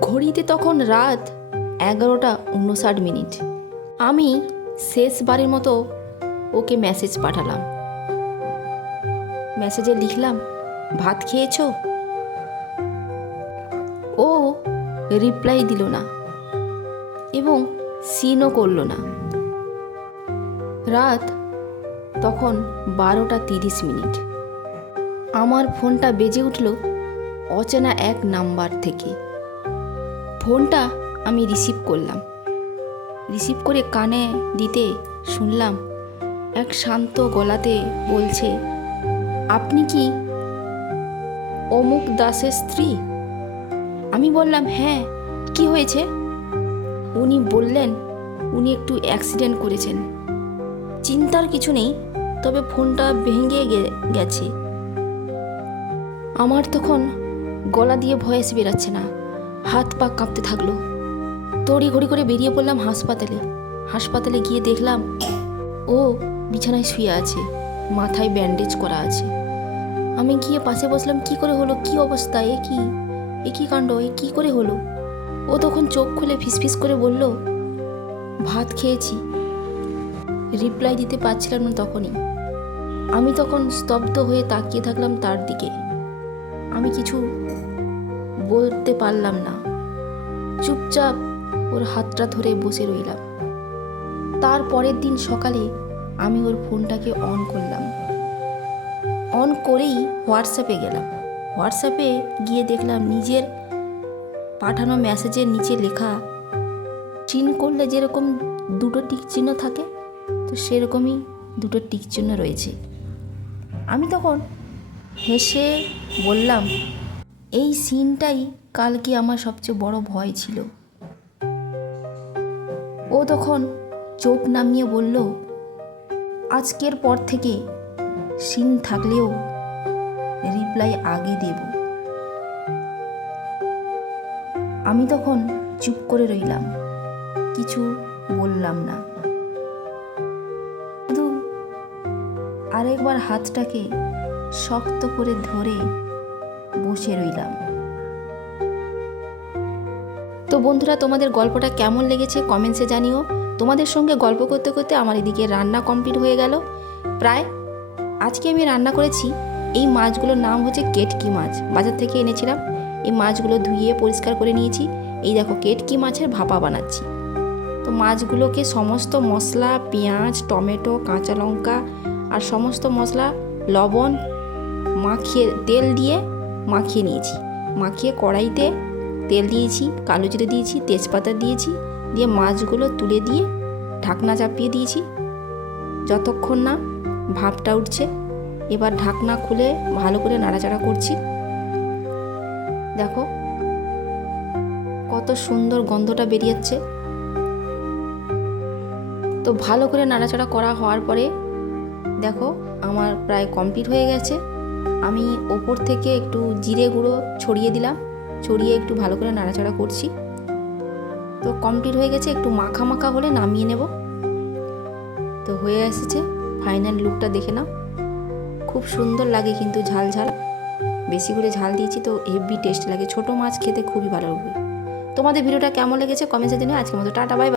ঘড়িতে তখন রাত এগারোটা উনষাট মিনিট। আমি শেষবারের মতো ওকে মেসেজ পাঠালাম। মেসেজে লিখলাম, ভাত খেয়েছো? ও রিপ্লাই দিল না এবং সিনও করল না। রাত তখন বারোটা তিরিশ মিনিট। আমার ফোনটা বেজে উঠল অচেনা এক নাম্বার থেকে। ফোনটা আমি রিসিভ করলাম। রিসিভ করে কানে দিতে শুনলাম, এক শান্ত গলাতে বলছে, আপনি কি অমুক দাসের স্ত্রী? আমি বললাম হ্যাঁ কি হয়েছে? উনি বললেন, উনি একটু অ্যাক্সিডেন্ট করেছেন। চিন্তার কিছু নেই, তবে ফোনটা ভেঙে গেছে। আমার তখন গলা দিয়ে ভয়েস বেরাচ্ছে না। হাত পা কাঁপতে থাকল। তড়ি ঘড়ি করে বেরিয়ে পড়লাম হাসপাতালে। হাসপাতালে গিয়ে দেখলাম ও বিছানায় শুয়ে আছে, মাথায় ব্যান্ডেজ করা আছে। আমি গিয়ে পাশে বসলাম, কি করে হলো? কি অবস্থা? এ কি? এ কি কাণ্ড? এ কি করে হলো? ও তখন চোখ খুলে ফিসফিস করে বলল, ভাত খেয়েছি। রিপ্লাই দিতে পারছিলাম না তখনই। আমি তখন স্তব্ধ হয়ে তাকিয়ে থাকলাম তার দিকে। আমি কিছু বলতে পারলাম না। চুপচাপ ওর হাতটা ধরে বসে রইলাম। তার পরের দিন সকালে আমি ওর ফোনটাকে অন করলাম। অন করেই হোয়াটসঅ্যাপে গেলাম। হোয়াটসঅ্যাপে গিয়ে দেখলাম নিজের পাঠানো মেসেজের নিচে লেখা, চিন করলে যেরকম দুটো টিক চিহ্ন থাকে, তো সেরকমই দুটো টিক চিহ্ন রয়েছে। আমি তখন হেসে বললাম এই সিনটাই কালকে আমার সবচেয়ে বড় ভয় ছিল। ও তখন চোখ নামিয়ে বলল, আজকের পর থেকে সিন থাকলেও রিপ্লাই আগে দেব। আমি তখন চুপ করে রইলাম, কিছু বললাম না। শুধু আরেকবার হাতটাকে শক্ত করে ধরে বসে রইলাম। তো বন্ধুরা, তোমাদের গল্পটা কেমন লেগেছে কমেন্টসে জানিও। তোমাদের সঙ্গে গল্প করতে করতে আমার এদিকে রান্না কমপ্লিট হয়ে গেল। প্রায় আজকে আমি রান্না করেছি, এই মাছগুলোর নাম হচ্ছে কেটকি মাছ। বাজার থেকে এনেছিলাম, এই মাছগুলো ধুয়ে পরিষ্কার করে নিয়েছি। এই দেখো, কেটকি মাছের ভাপা বানাচ্ছি। তো মাছগুলোকে সমস্ত মশলা, পেঁয়াজ, টমেটো, কাঁচা লঙ্কা আর সমস্ত মশলা, লবণ মাখিয়ে তেল দিয়ে মাখিয়ে নিয়েছি। মাখিয়ে কড়াইতে তেল দিয়েছি, কালো জিরে দিয়েছি, তেজপাতা দিয়েছি, দিয়ে মাছগুলো তুলে দিয়ে ঢাকনা চাপিয়ে দিয়েছি। যতক্ষণ না ভাপটা উঠছে, এবার ঢাকনা খুলে ভালো করে নাড়াচাড়া করছি। দেখো কত সুন্দর গন্ধটা বেরিয়েছে। তো ভালো করে নাড়াচাড়া করা হওয়ার পরে দেখো আমার প্রায় কমপ্লিট হয়ে গেছে। আমি ওপর থেকে একটু জিরে গুঁড়ো ছড়িয়ে দিলাম, ছড়িয়ে একটু ভালো করে নাড়াচাড়া করছি। তো কমপ্লিট হয়ে গেছে, একটু মাখা মাখা হলে নামিয়ে নেব। তো হয়ে এসেছে ফাইনাল লুকটা দেখে নাও। খুব সুন্দর লাগে কিন্তু ঝাল ঝাল। বেশি করে ঝাল দিয়েছি তো হেভি টেস্ট লাগে। ছোটো মাছ খেতে খুবই ভালো লাগবে। তোমাদের ভিডিওটা কেমন লেগেছে কমেন্টে জানিয়ে আজকের মতো টাটা বাই